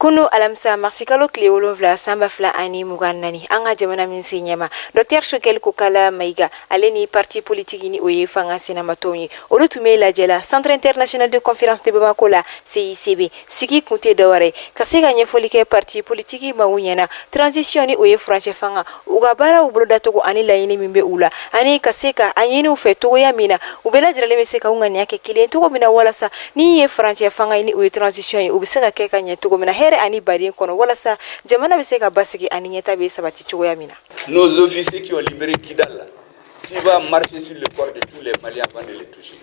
Kuno alamsa marsikalo kleolo vla samba fla ani muganani anga jamana min sinyama Dr Shokel Kokala Maiga aleni parti politique ni oye fanga sina matoni olutume la jela Centre International de Conférence de Bamako la CICB siki kunte daware kasega nyefolike parti politique mawunyana transition ni oye franche fanga ugabara ubloda togo ani la yini mimbe ula ani kaseka anyeni ufe togo ya mina ubela dirale meseka unga nyake kile togo mina wala sa ni ye franche fanga ni oye transition yi ubisanga keka nye togo mina ani bari kono wala sa jamana be se ka basiki ani nyeta be sabati cogo ya mina. Nos officiers qui ont libéré Kidal, tu vas marcher sur le corps de tous les Maliens avant de les toucher.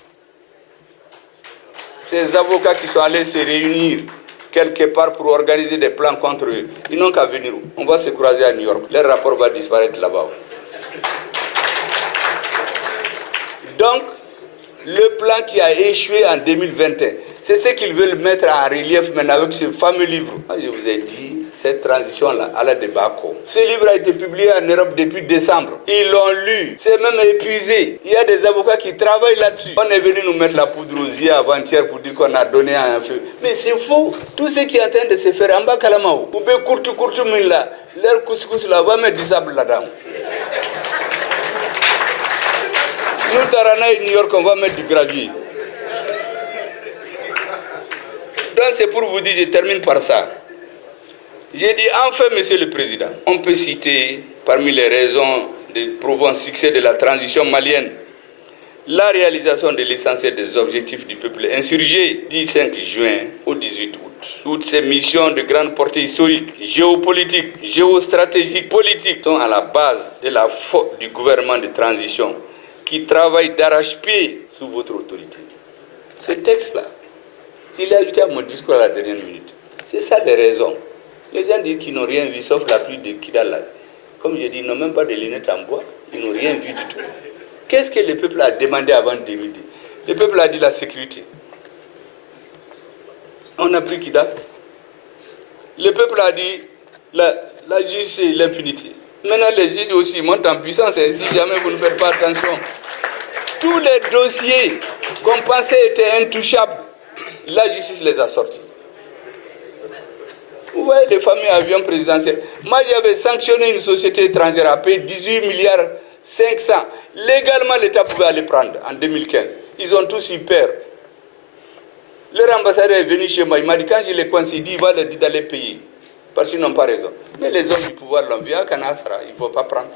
Ces avocats qui sont allés se réunir quelque part pour organiser des plans contre eux, ils n'ont qu'à venir. On va se croiser à New York. Leur rapport va disparaître là-bas. Donc, le plan qui a échoué en 2021, c'est ce qu'ils veulent mettre en relief maintenant avec ce fameux livre. Moi, je vous ai dit, cette transition-là, à la débâcle. Ce livre a été publié en Europe depuis décembre. Ils l'ont lu. C'est même épuisé. Il y a des avocats qui travaillent là-dessus. On est venu nous mettre la poudre aux yeux avant-hier pour dire qu'on a donné un feu. Mais c'est faux. Tout ce qui est en train de se faire en bas, Kalamao. Vous pouvez courte, là. Leur couscous là, va mettre du sable là-dedans. Nous, Tarana et New York, on va mettre du gravier. Donc c'est pour vous dire, je termine par ça. J'ai dit, enfin, Monsieur le Président, on peut citer parmi les raisons prouvant succès de la transition malienne, la réalisation de l'essentiel des objectifs du peuple insurgé du 5 juin au 18 août. Toutes ces missions de grande portée historique, géopolitique, géostratégique, politique sont à la base de la faute du gouvernement de transition qui travaille d'arrache-pied sous votre autorité. Ce texte-là, je l'ai ajouté à mon discours à la dernière minute. C'est ça les raisons. Les gens disent qu'ils n'ont rien vu sauf la pluie de Kidal. Comme je dis, ils n'ont même pas de lunettes en bois. Ils n'ont rien vu du tout. Qu'est-ce que le peuple a demandé avant 2010? Le peuple a dit la sécurité. On a pris Kidal. Le peuple a dit la justice et l'impunité. Maintenant, les juges aussi montent en puissance. Et si jamais vous ne faites pas attention, tous les dossiers qu'on pensait étaient intouchables, la justice les a sortis. Vous voyez les fameux avions présidentiels. Moi, j'avais sanctionné une société étrangère à payer 18 milliards 500. Légalement, l'État pouvait aller prendre en 2015. Ils ont tous eu peur. Leur ambassadeur est venu chez moi. Il m'a dit, quand je les coïncide, il va leur dire d'aller payer. Parce qu'ils n'ont pas raison. Mais les hommes du pouvoir l'ont vu à Kanasra, il ne faut pas prendre.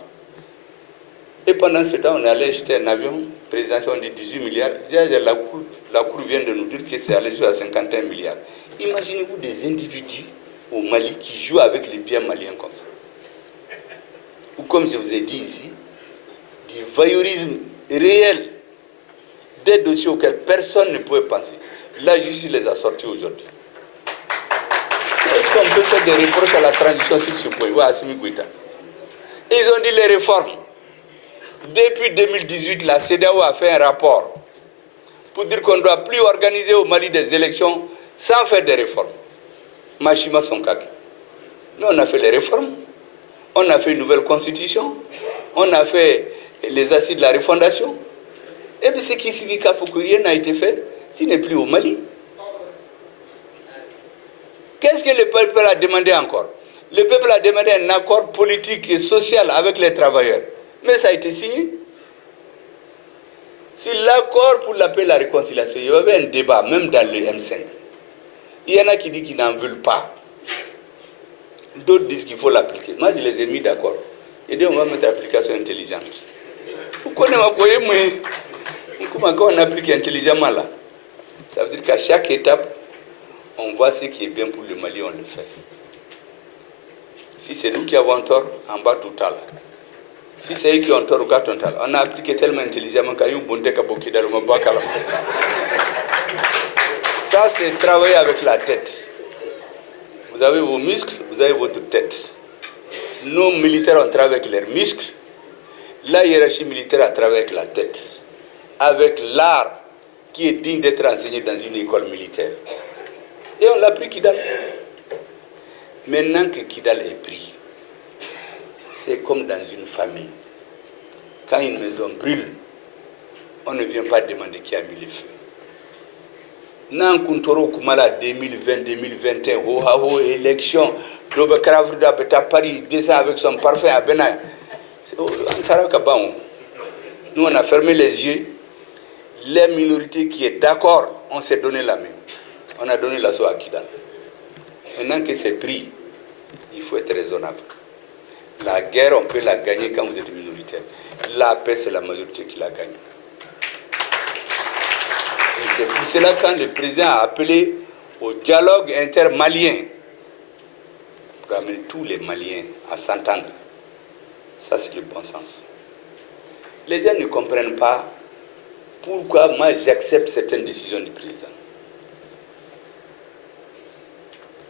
Et pendant ce temps, on est allé acheter un avion présidentiel, on dit 18 milliards. La Cour vient de nous dire que c'est allé jusqu'à 51 milliards. Imaginez-vous des individus au Mali qui jouent avec les biens maliens comme ça. Ou comme je vous ai dit ici, du voyeurisme réel, des dossiers auxquels personne ne pouvait penser. La justice les a sortis aujourd'hui. Est-ce qu'on peut faire des reproches à la transition sur ce point? Oui, Assimi Goïta. Ils ont dit les réformes. Depuis 2018, la CEDEAO a fait un rapport pour dire qu'on ne doit plus organiser au Mali des élections sans faire des réformes. Machima Sonkaki. Nous, on a fait les réformes. On a fait une nouvelle constitution. On a fait les assises de la refondation. Et puis ce qui rien n'a été fait, ce n'est plus au Mali. Qu'est-ce que le peuple a demandé encore? Le peuple a demandé un accord politique et social avec les travailleurs. Mais ça a été signé. Sur l'accord pour la paix et la réconciliation, il y avait un débat, même dans le M5. Il y en a qui disent qu'ils n'en veulent pas. D'autres disent qu'il faut l'appliquer. Moi, je les ai mis d'accord. Et dit on va mettre l'application intelligente. Pourquoi on applique intelligemment là? Ça veut dire qu'à chaque étape, on voit ce qui est bien pour le Mali, on le fait. Si c'est nous qui avons tort, en bas total. Si c'est eux qui ont tort, total. On a appliqué tellement intelligemment qu'il y a eu bonne dans le Ça, c'est travailler avec la tête. Vous avez vos muscles, vous avez votre tête. Nos militaires ont travaillé avec leurs muscles. La hiérarchie militaire a travaillé avec la tête. Avec l'art qui est digne d'être enseigné dans une école militaire. Et on l'a pris Kidal. Maintenant que Kidal est pris, c'est comme dans une famille. Quand une maison brûle, on ne vient pas demander qui a mis le feu. Nan kuntoro kumala 2020 2021 ho ha ho élection dobe Karavruda beta Paris descend avec son parfum à Benaï. Nous on a fermé les yeux. Les minorités qui est d'accord, on s'est donné la main. On a donné l'assaut à Kidal. Maintenant que c'est pris, il faut être raisonnable. La guerre, on peut la gagner quand vous êtes minoritaire. La paix, c'est la majorité qui la gagne. Et c'est pour cela quand le président a appelé au dialogue intermalien pour amener tous les Maliens à s'entendre. Ça, c'est le bon sens. Les gens ne comprennent pas pourquoi moi j'accepte certaines décisions du président.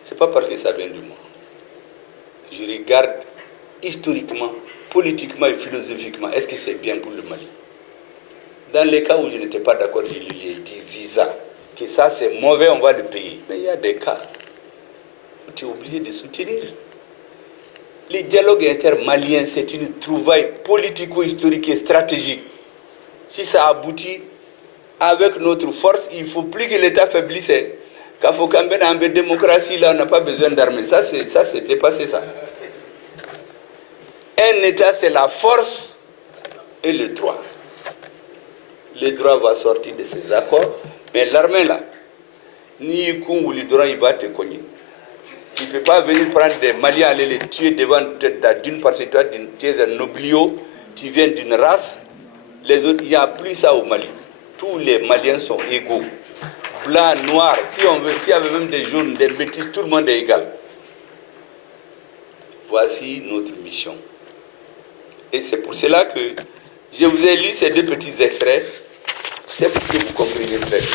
Ce n'est pas parce que ça vient de moi. Je regarde historiquement, politiquement et philosophiquement, est-ce que c'est bien pour le Mali? Dans les cas où je n'étais pas d'accord, je lui ai dit visa, que ça c'est mauvais, on va le payer. Mais il y a des cas où tu es obligé de soutenir. Le dialogue intermalien, c'est une trouvaille politico-historique et stratégique. Si ça aboutit avec notre force, il ne faut plus que l'État faiblisse. Quand faut qu'on ait une démocratie, là, on n'a pas besoin d'armée. Ça, c'est dépassé ça. Un État, c'est la force et le droit. Le droit va sortir de ces accords, mais l'armée, là, ni Koum ou le droit, il va te cogner. Tu ne peux pas venir prendre des Maliens, aller les tuer devant d'une parce que toi, tu es un noblio, tu viens d'une race. Les autres, il n'y a plus ça au Mali. Tous les Maliens sont égaux. Blanc, noir, si on veut, s'il y avait même des jaunes, des métis, tout le monde est égal. Voici notre mission. Et c'est pour cela que je vous ai lu ces deux petits extraits. C'est pour que vous compreniez très bien.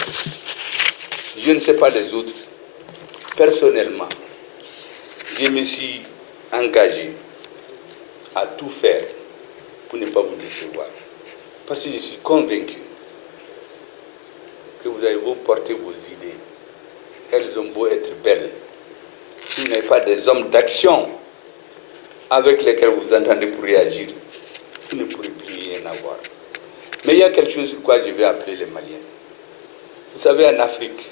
Je ne sais pas les autres. Personnellement, je me suis engagé à tout faire pour ne pas vous décevoir. Parce que je suis convaincu que vous avez beau porter vos idées, elles ont beau être belles. Si vous n'avez pas des hommes d'action avec lesquels vous entendez pour réagir, vous ne pourrez plus rien avoir. Mais il y a quelque chose sur quoi je vais appeler les Maliens. Vous savez, en Afrique,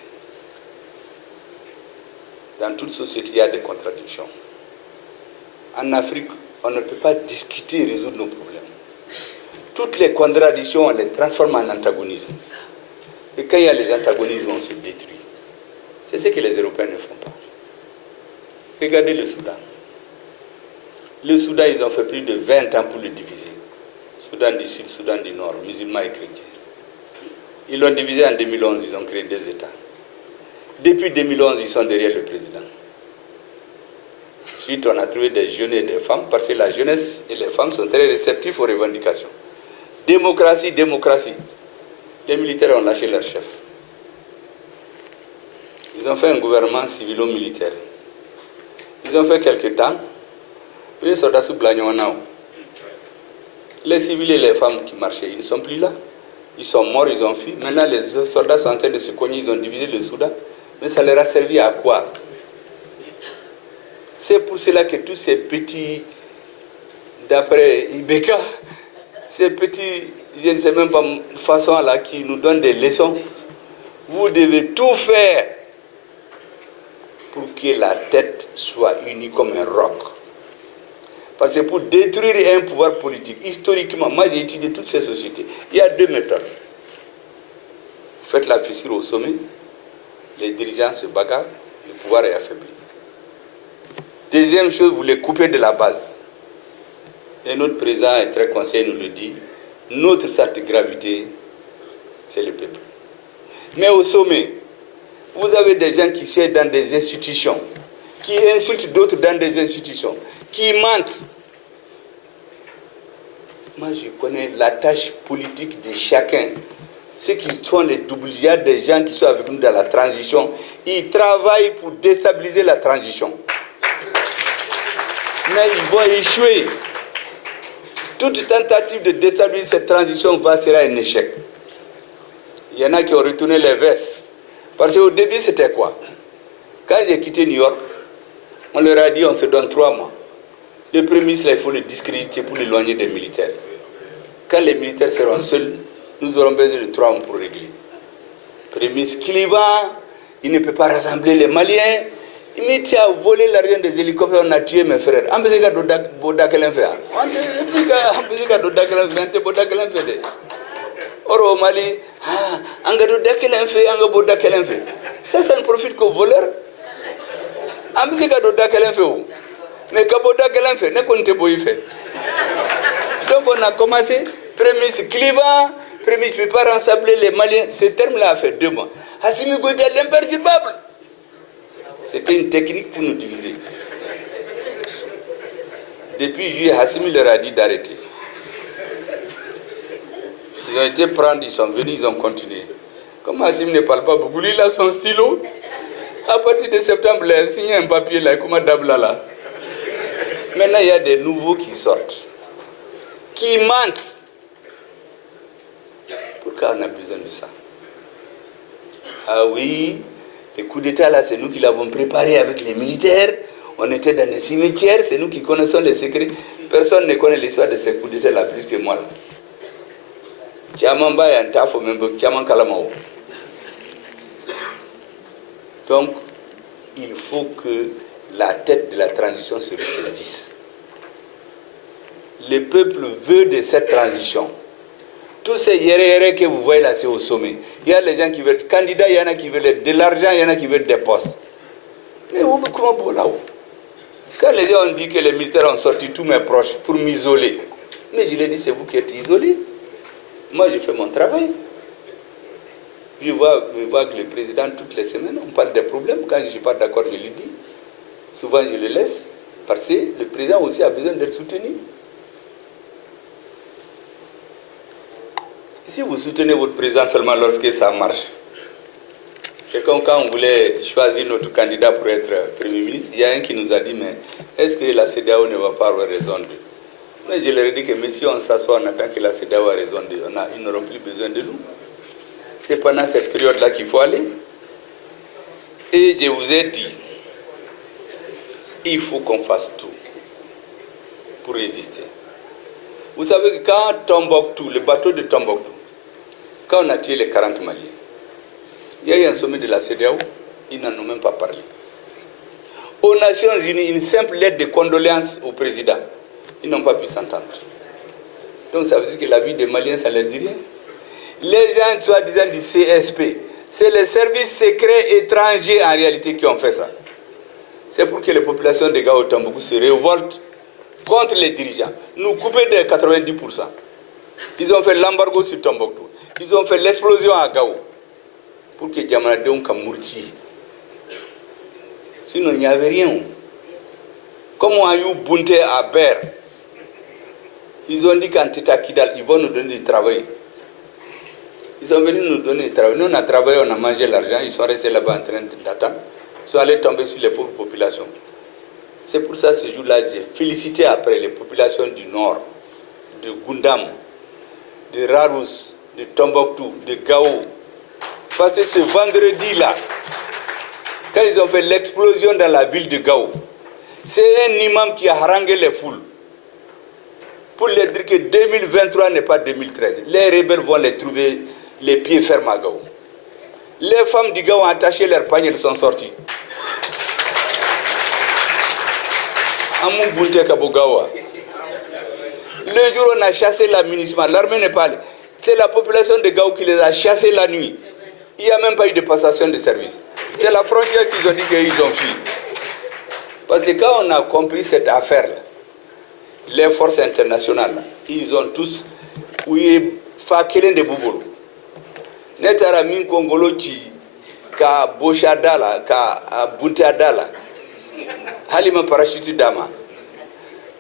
dans toute société, il y a des contradictions. En Afrique, on ne peut pas discuter et résoudre nos problèmes. Toutes les contradictions, on les transforme en antagonisme. Et quand il y a les antagonismes, on se détruit. C'est ce que les Européens ne font pas. Regardez le Soudan. Le Soudan, ils ont fait plus de 20 ans pour le diviser. Soudan du Sud, Soudan du Nord, musulmans et chrétiens. Ils l'ont divisé en 2011, ils ont créé 2 États. Depuis 2011, ils sont derrière le président. Ensuite, on a trouvé des jeunes et des femmes, parce que la jeunesse et les femmes sont très réceptifs aux revendications. Démocratie, démocratie. Les militaires ont lâché leur chef. Ils ont fait un gouvernement civilo-militaire. Ils ont fait quelques temps. Les soldats sous Blagnon. Les civils et les femmes qui marchaient, ils ne sont plus là. Ils sont morts, ils ont fui. Maintenant, les soldats sont en train de se cogner, ils ont divisé le Soudan. Mais ça leur a servi à quoi? C'est pour cela que tous ces petits, d'après Ibeka, ces petits, je ne sais même pas, façon là, qui nous donnent des leçons, vous devez tout faire pour que la tête soit unie comme un roc. Parce que pour détruire un pouvoir politique, historiquement, moi j'ai étudié toutes ces sociétés, il y a 2 méthodes. Vous faites la fissure au sommet, les dirigeants se bagarrent, le pouvoir est affaibli. Deuxième chose, vous les coupez de la base. Et notre président est très conseiller, nous le dit, notre centre de gravité, c'est le peuple. Mais au sommet, vous avez des gens qui siègent dans des institutions, qui insultent d'autres dans des institutions, qui mentent. Moi, je connais la tâche politique de chacun. Ceux qui sont les doubles, il y a des gens qui sont avec nous dans la transition, ils travaillent pour déstabiliser la transition. Mais ils vont échouer. Toute tentative de déstabiliser cette transition sera un échec. Il y en a qui ont retourné les vestes. Parce qu'au début, c'était quoi? Quand j'ai quitté New York, on leur a dit on se donne 3 mois. Le premier ministre, il faut le discréditer pour l'éloigner des militaires. Quand les militaires seront seuls, nous aurons besoin de 3 mois pour régler. Le premier ministre clivant, il ne peut pas rassembler les Maliens. Mais tu as volé l'argent des hélicoptères, on a tué mes frères. On peut se faire Bodakelan faire. On peut se faire Bodakelan faire. Or au Mali, on a Bodakelan fait, on a Bodakelan fait. Ça ne profite qu'aux voleurs. On peut se faire Bodakelan fait. Mais quand Bodakelan fait, ne compte pas y faire. Donc on a commencé, prémisse clivant, prémisse ne peut pas rassembler les Maliens. Ce terme-là a fait 2 mois. Assimi Goïta, l'imperturbable. C'était une technique pour nous diviser. Depuis juillet, Hassimi leur a dit d'arrêter. Ils ont été prendre, ils sont venus, ils ont continué. Comme Hassimi ne parle pas beaucoup, il a son stylo. À partir de septembre, il a signé un papier là, comme Dabla là. Maintenant, il y a des nouveaux qui sortent, qui mentent. Pourquoi on a besoin de ça? Ah oui, les coups d'État là, c'est nous qui l'avons préparé avec les militaires. On était dans des cimetières, c'est nous qui connaissons les secrets. Personne ne connaît l'histoire de ces coups d'État là plus que moi. Donc, il faut que la tête de la transition se ressaisisse. Le peuple veut de cette transition. Tous ces yéré que vous voyez là, c'est au sommet. Il y a les gens qui veulent être candidats, il y en a qui veulent de l'argent, il y en a qui veulent des postes. Mais comment vous là-haut? Quand les gens ont dit que les militaires ont sorti tous mes proches pour m'isoler, mais je leur ai dit, c'est vous qui êtes isolés. Moi, je fais mon travail. Je vois que le président, toutes les semaines, on parle des problèmes. Quand je ne suis pas d'accord, je le dis. Souvent, je le laisse, parce que le président aussi a besoin d'être soutenu. Si vous soutenez votre président seulement lorsque ça marche, c'est comme quand on voulait choisir notre candidat pour être Premier ministre, il y a un qui nous a dit, mais est-ce que la CEDEAO ne va pas avoir raison d'eux? Mais je leur ai dit que mais si on s'assoit, on attend que la CEDEAO a raison d'eux, ils n'auront plus besoin de nous. C'est pendant cette période-là qu'il faut aller. Et je vous ai dit, il faut qu'on fasse tout pour résister. Vous savez que quand Tombouctou, le bateau de Tombouctou, quand on a tué les 40 Maliens, il y a eu un sommet de la CEDEAO, ils n'en ont même pas parlé. Aux Nations Unies, une simple lettre de condoléances au président, ils n'ont pas pu s'entendre. Donc ça veut dire que la vie des Maliens, ça ne leur dit rien. Les gens, soi-disant du CSP, c'est les services secrets étrangers en réalité qui ont fait ça. C'est pour que les populations de Gao Tombouctou se révoltent contre les dirigeants, nous couper de 90%. Ils ont fait l'embargo sur Tombouctou. Ils ont fait l'explosion à Gao pour que Djamanadéon Kamourti. Sinon, il n'y avait rien. Comme on a eu Bunte à Ber, ils ont dit qu'en Tita Kidal, ils vont nous donner du travail. Ils sont venus nous donner du travail. Nous, on a travaillé, on a mangé l'argent. Ils sont restés là-bas en train d'attendre. Ils sont allés tomber sur les pauvres populations. C'est pour ça, ce jour-là, j'ai félicité après les populations du Nord, de Gundam, de Rarous, de Tombouctou, de Gao. Parce que ce vendredi-là, quand ils ont fait l'explosion dans la ville de Gao, c'est un imam qui a harangué les foules pour leur dire que 2023 n'est pas 2013. Les rebelles vont les trouver les pieds fermes à Gao. Les femmes du Gao ont attaché leurs paniers, elles sont sorties. Le jour où on a chassé la municipalité, l'armée n'est pas allée. C'est la population de Gao qui les a chassés la nuit. Il n'y a même pas eu de passation de service. C'est la frontière qu'ils ont dit qu'ils ont fui. Parce que quand on a compris cette affaire-là, les forces internationales, ils ont tous oui, fakelen de Boubou. Netara min Kongolo qui ka Boshadala, ka Bunteadala. Halima parachute d'Ama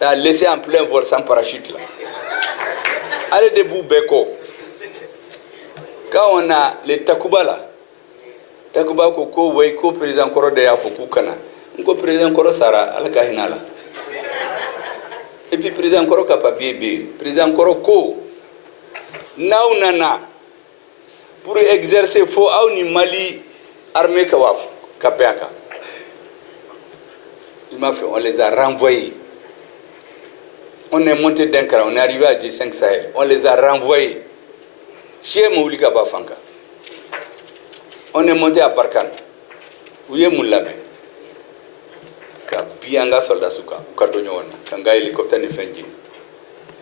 a laissé en plein vol sans parachute là. Allez debout Beko. Quand on a les Takuba là, Takuba Koko, Weiko, président Koro de Afokukana, Nko président Koro Sara, Alakahinala. Et puis président Koro Kapabiebe, président Koro Ko, Naunana, pour exercer, faut avoir Mali armée Kawaf, Kapeaka. On les a renvoyés. On est monté d'un cran, on est arrivé à G5 Sahel. On les a renvoyés. Chez Moulika Bafanka. On est monté à Parkan. u ye mun labɛn ka bianga soldat suka u ka dɔ ɲɔgɔn na ka n ka hélicoptère ni fɛn jigin.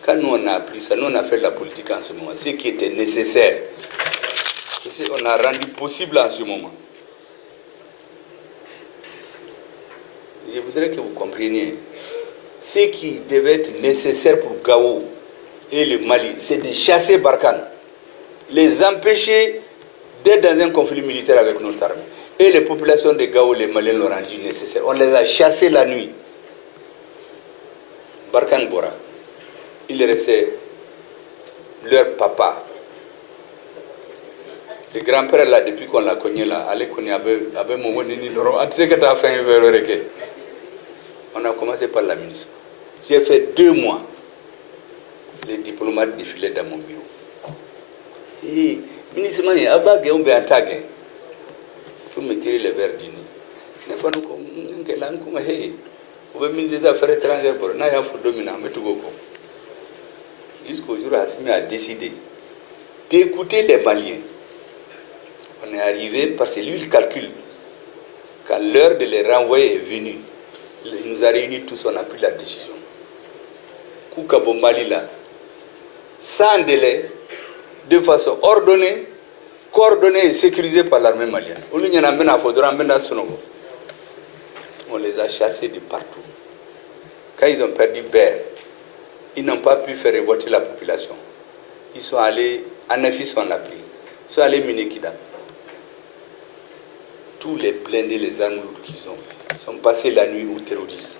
Quand nous on a appris ça, nous on a fait la politique en ce moment, ce qui était nécessaire, on a rendu possible en ce moment. Je voudrais que vous compreniez, ce qui devait être nécessaire pour Gao et le Mali, c'est de chasser Barkhane, les empêcher d'être dans un conflit militaire avec notre armée. Et les populations de Gao, les Maliens l'ont rendu nécessaire. On les a chassés la nuit. Barkhane Bora. Il restait leur papa. Le grand-père là, depuis qu'on l'a cogné là, on a commencé par la ministre. J'ai fait 2 mois. Les diplomates défilaient dans mon bureau. Et ministre, il faut me tirer les verres du nez. Des Affaires étrangères, jusqu'au jour où Assimi a décidé d'écouter les Maliens. On est arrivé parce que lui, il calcule. Quand l'heure de les renvoyer est venue, il nous a réunis tous, on a pris la décision. Koukabo Mali là, sans délai, de façon ordonnée, coordonnée et sécurisée par l'armée malienne. On les a chassés de partout. Quand ils ont perdu Ber, ils n'ont pas pu faire révolter la population. Ils sont allés, à Nefis on l'a pris, ils sont allés Minekida. Tous les blindés, les armes lourdes qu'ils ont, sont passés la nuit aux terroristes.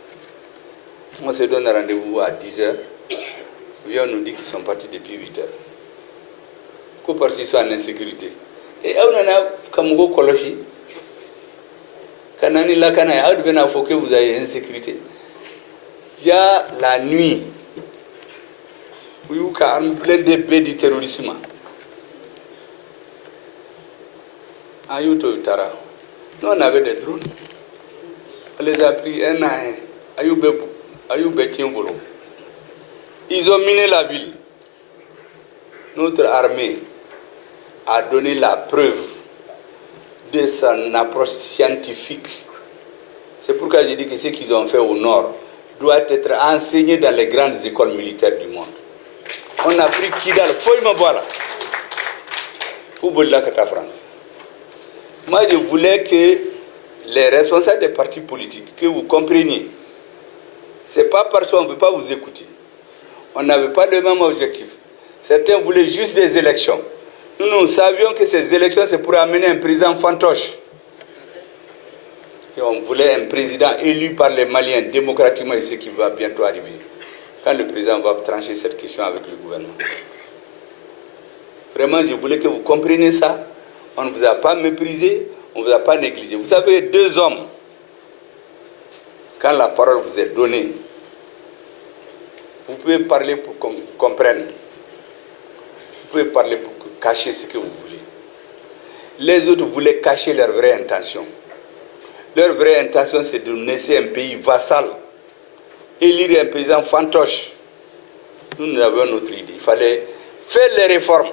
On se donne rendez-vous à 10h. On nous dit qu'ils sont partis depuis 8h. Qu'au parce qu'ils sont en insécurité. Et on a Kamugo Koloshi. Kanani Lakana, il faut que vous ayez insécurité. Déjà la nuit, où il y a plein de baies du terrorisme. Ayuto Tara. Nous on avait des drones. On les a pris un à un. Ayoube Timbolo. Ils ont miné la ville. Notre armée a donné la preuve de son approche scientifique. C'est pourquoi j'ai dit que ce qu'ils ont fait au nord doit être enseigné dans les grandes écoles militaires du monde. On a pris Kidal, Football la France. Moi, je voulais que les responsables des partis politiques, que vous compreniez, c'est pas parce qu'on ne veut pas vous écouter. On n'avait pas le même objectif. Certains voulaient juste des élections. Nous savions que ces élections, c'est pour amener un président fantoche. Et on voulait un président élu par les Maliens démocratiquement, et ce qui va bientôt arriver. Quand le président va trancher cette question avec le gouvernement. Vraiment, je voulais que vous compreniez ça. On ne vous a pas méprisé, on ne vous a pas négligé. Vous savez, 2 hommes, quand la parole vous est donnée, vous pouvez parler pour qu'on comprenne. Vous pouvez parler pour cacher ce que vous voulez. Les autres voulaient cacher leur vraie intention. Leur vraie intention, c'est de nous laisser un pays vassal, élire un président fantoche. Nous avions notre idée. Il fallait faire les réformes,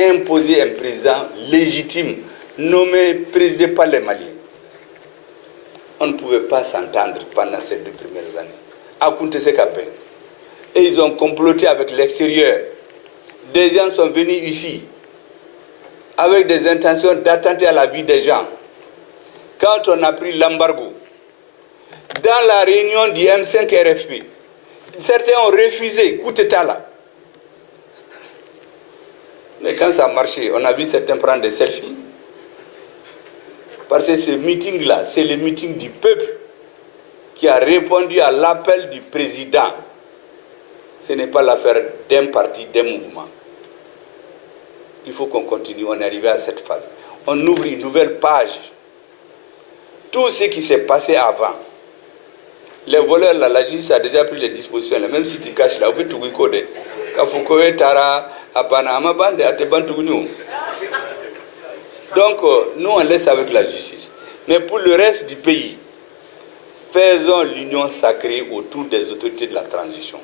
imposer un président légitime, nommé président par les Maliens. On ne pouvait pas s'entendre pendant ces 2 premières années. À Kounte-Sekapé. Et ils ont comploté avec l'extérieur. Des gens sont venus ici avec des intentions d'attenter à la vie des gens. Quand on a pris l'embargo, dans la réunion du M5 RFP, certains ont refusé, coup d'état là. Mais quand ça a marché, on a vu certains prendre des selfies. Parce que ce meeting-là, c'est le meeting du peuple qui a répondu à l'appel du président. Ce n'est pas l'affaire d'un parti, d'un mouvement. Il faut qu'on continue, on est arrivé à cette phase. On ouvre une nouvelle page. Tout ce qui s'est passé avant. Les voleurs, là, la justice a déjà pris les dispositions. Là. Même si tu caches là, on peut tout recorder. Donc, nous, on laisse avec la justice. Mais pour le reste du pays, faisons l'union sacrée autour des autorités de la transition,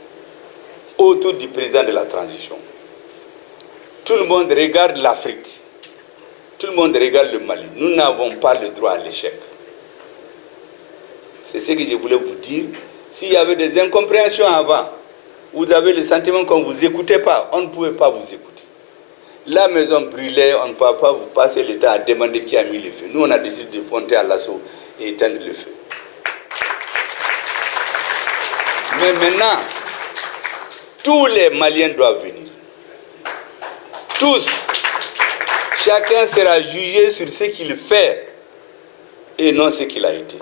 autour du président de la transition. Tout le monde regarde l'Afrique. Tout le monde regarde le Mali. Nous n'avons pas le droit à l'échec. C'est ce que je voulais vous dire. S'il y avait des incompréhensions avant, vous avez le sentiment qu'on ne vous écoutait pas, on ne pouvait pas vous écouter. La maison brûlait, on ne peut pas vous passer le temps à demander qui a mis le feu. Nous, on a décidé de monter à l'assaut et éteindre le feu. Mais maintenant, tous les Maliens doivent venir. Tous. Chacun sera jugé sur ce qu'il fait et non ce qu'il a été.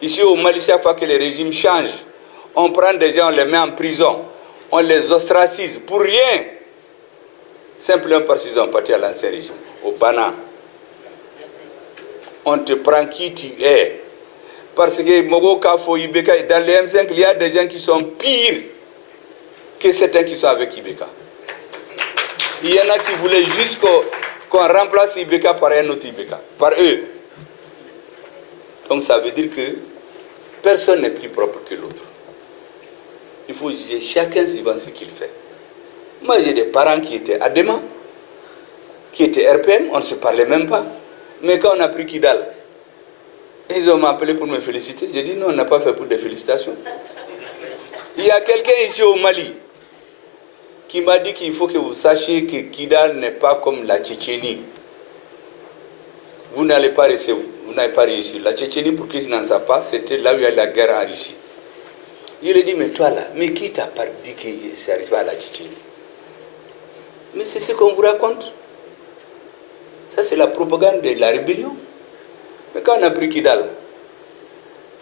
Ici au Mali, chaque fois que le régime change, on prend des gens, on les met en prison, on les ostracise pour rien, simplement parce qu'ils ont parti à l'ancien régime, au Bana. On te prend qui tu es. Parce que Mogo Kafo, Ibeka, dans les M5, il y a des gens qui sont pires que certains qui sont avec Ibeka. Il y en a qui voulaient juste qu'on remplace Ibeka par un autre Ibeka, par eux. Donc ça veut dire que personne n'est plus propre que l'autre. Il faut juger chacun suivant ce qu'il fait. Moi, j'ai des parents qui étaient Adema, qui étaient RPM, on ne se parlait même pas. Mais quand on a pris Kidal, ils ont appelé pour me féliciter. J'ai dit non, on n'a pas fait pour des félicitations. Il y a quelqu'un ici au Mali qui m'a dit qu'il faut que vous sachiez que Kidal n'est pas comme la Tchétchénie. Vous n'allez pas réussir. Vous n'avez pas réussi. La Tchétchénie, pour qui je n'en sais pas, c'était là où il y a la guerre en Russie. Il a dit, mais toi là, mais qui t'a pas dit que c'est arrivé à la Tchétchénie? Mais c'est ce qu'on vous raconte. Ça, c'est la propagande de la rébellion. Mais quand on a pris Kidal,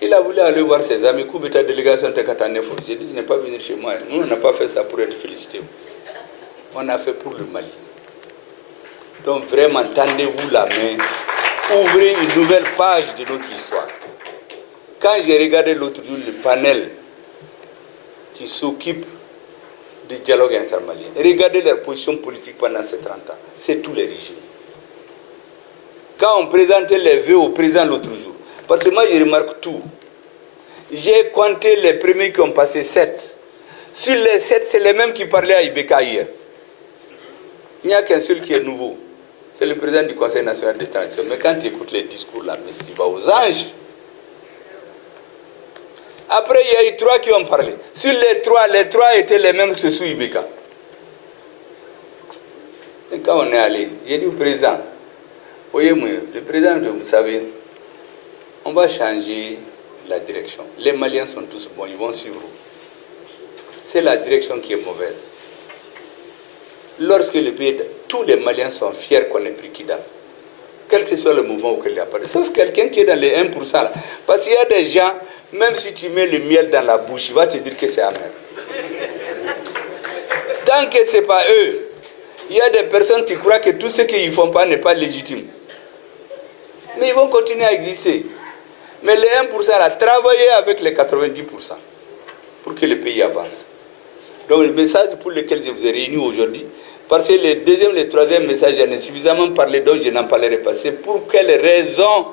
il a voulu aller voir ses amis, ta délégation Tekatanefour. J'ai dit, il n'est pas venu chez moi. Nous, on n'a pas fait ça pour être félicité. On a fait pour le Mali. Donc vraiment, tendez-vous la main. Ouvrez une nouvelle page de notre histoire. Quand j'ai regardé l'autre jour le panel qui s'occupe du dialogue intermalien, regardez leur position politique pendant ces 30 ans. C'est tous les régimes. Quand on présentait les vœux au président l'autre jour, parce que moi je remarque tout, j'ai compté les premiers qui ont passé 7. Sur les 7, c'est les mêmes qui parlaient à Ibeka hier. Il n'y a qu'un seul qui est nouveau. C'est le président du Conseil national de transition. Mais quand tu écoutes les discours là, mais tu vas aux anges. Après, il y a eu 3 qui ont parlé. Sur les 3 étaient les mêmes que sous Ibeka. Et quand on est allé, j'ai dit au président, voyez-moi, le président, vous savez, on va changer la direction. Les Maliens sont tous bons, ils vont suivre. C'est la direction qui est mauvaise. Lorsque le pays, tous les Maliens sont fiers qu'on ait pris Kidal. Quel que soit le mouvement auquel il y a pas. Sauf quelqu'un qui est dans les 1%. Là. Parce qu'il y a des gens, même si tu mets le miel dans la bouche, il va te dire que c'est amer. Tant que ce n'est pas eux, il y a des personnes qui croient que tout ce qu'ils ne font pas n'est pas légitime. Mais ils vont continuer à exister. Mais les 1% là, travaillez avec les 90% pour que le pays avance. Donc le message pour lequel je vous ai réunis aujourd'hui, parce que le deuxième et le troisième message, j'en ai suffisamment parlé, donc je n'en parlerai pas. C'est pour quelles raisons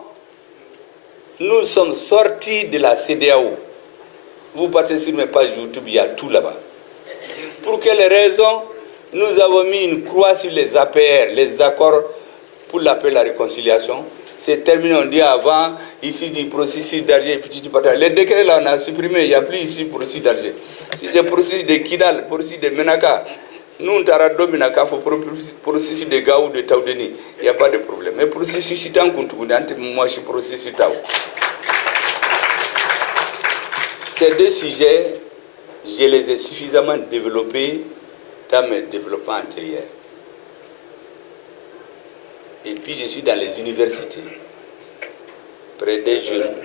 nous sommes sortis de la CEDEAO. Vous partez sur mes pages YouTube, il y a tout là-bas. Pour quelles raisons nous avons mis une croix sur les APR, les accords pour la paix et la réconciliation. C'est terminé, on dit avant, ici du processus d'Alger, petit partage. Les décrets là, on a supprimé, il n'y a plus ici processus d'Alger. Si c'est processus de Kidal, processus de Menaka, nous, on a Menaka, il faut processus de Gaou, de Taoudeni, il n'y a pas de problème. Mais processus Chitan, moi je suis processus Taou. Ces 2 sujets, je les ai suffisamment développés dans mes développements antérieurs. Et puis je suis dans les universités, près des jeunes,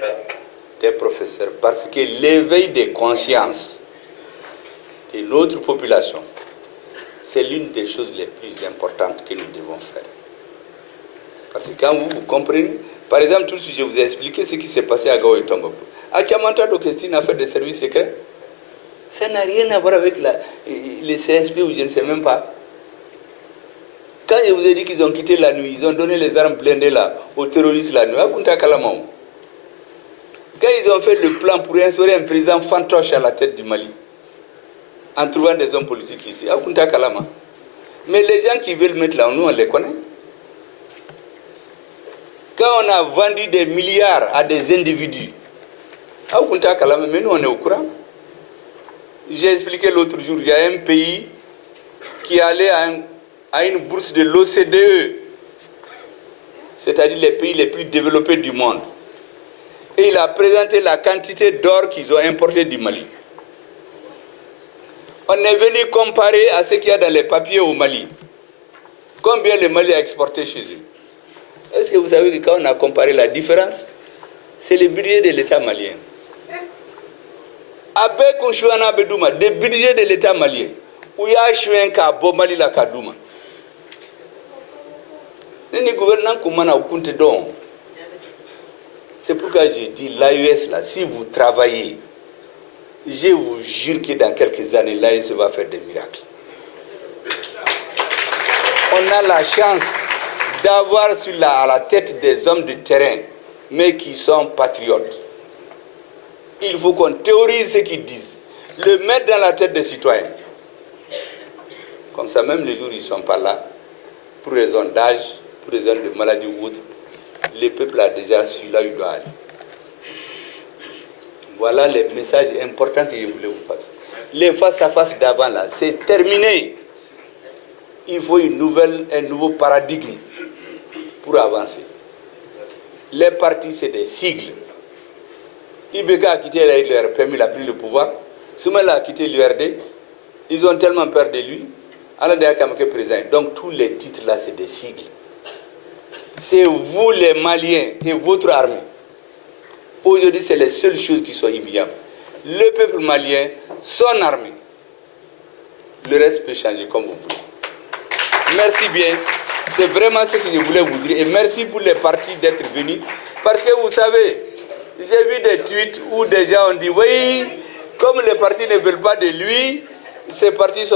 des professeurs, parce que l'éveil des consciences de notre population, c'est l'une des choses les plus importantes que nous devons faire. Parce que quand vous comprenez, par exemple, tout ce que je vous ai expliqué, ce qui s'est passé à Gao et Tombouctou. À Tiamanta, Christine a fait des services secrets. Ça n'a rien à voir avec les CSP ou je ne sais même pas. Quand je vous ai dit qu'ils ont quitté la nuit, ils ont donné les armes blindées là aux terroristes la nuit. Quand ils ont fait le plan pour instaurer un président fantoche à la tête du Mali, en trouvant des hommes politiques ici, mais les gens qui veulent mettre là, nous on les connaît. Quand on a vendu des milliards à des individus, mais nous on est au courant. J'ai expliqué l'autre jour, il y a un pays qui allait à une bourse de l'OCDE, c'est-à-dire les pays les plus développés du monde. Et il a présenté la quantité d'or qu'ils ont importé du Mali. On est venu comparer à ce qu'il y a dans les papiers au Mali. Combien le Mali a exporté chez eux? Est-ce que vous savez que quand on a comparé la différence, c'est le budget de l'État malien. Avec Kouchouana Bedouma, le budget de l'État malien, où il y a Chouin Kabo Mali la Kadouma. Les gouvernants comment on compte donc. C'est pourquoi j'ai dit l'AES là, si vous travaillez, je vous jure que dans quelques années, l'AES va faire des miracles. On a la chance d'avoir à la tête des hommes de terrain, mais qui sont patriotes. Il faut qu'on théorise ce qu'ils disent, le mettre dans la tête des citoyens. Comme ça, même les jours où ils ne sont pas là, pour raison d'âge, pour raison de maladie ou autre, le peuple a déjà su là où il doit aller. Voilà les messages importants que je voulais vous passer. Les face-à-face d'avant là, c'est terminé. Il faut un nouveau paradigme pour avancer. Les partis, c'est des sigles. Ibeka a quitté l'URPM, il a pris le pouvoir. Soumela a quitté l'URD. Ils ont tellement peur de lui. Alain Akamake président. Donc tous les titres là, c'est des sigles. C'est vous les Maliens et votre armée. Aujourd'hui, c'est les seules choses qui sont immuables. Le peuple malien, son armée. Le reste peut changer comme vous voulez. Merci bien. C'est vraiment ce que je voulais vous dire. Et merci pour les partis d'être venus. Parce que vous savez, j'ai vu des tweets où des gens ont dit, oui, comme les partis ne veulent pas de lui, ces partis sont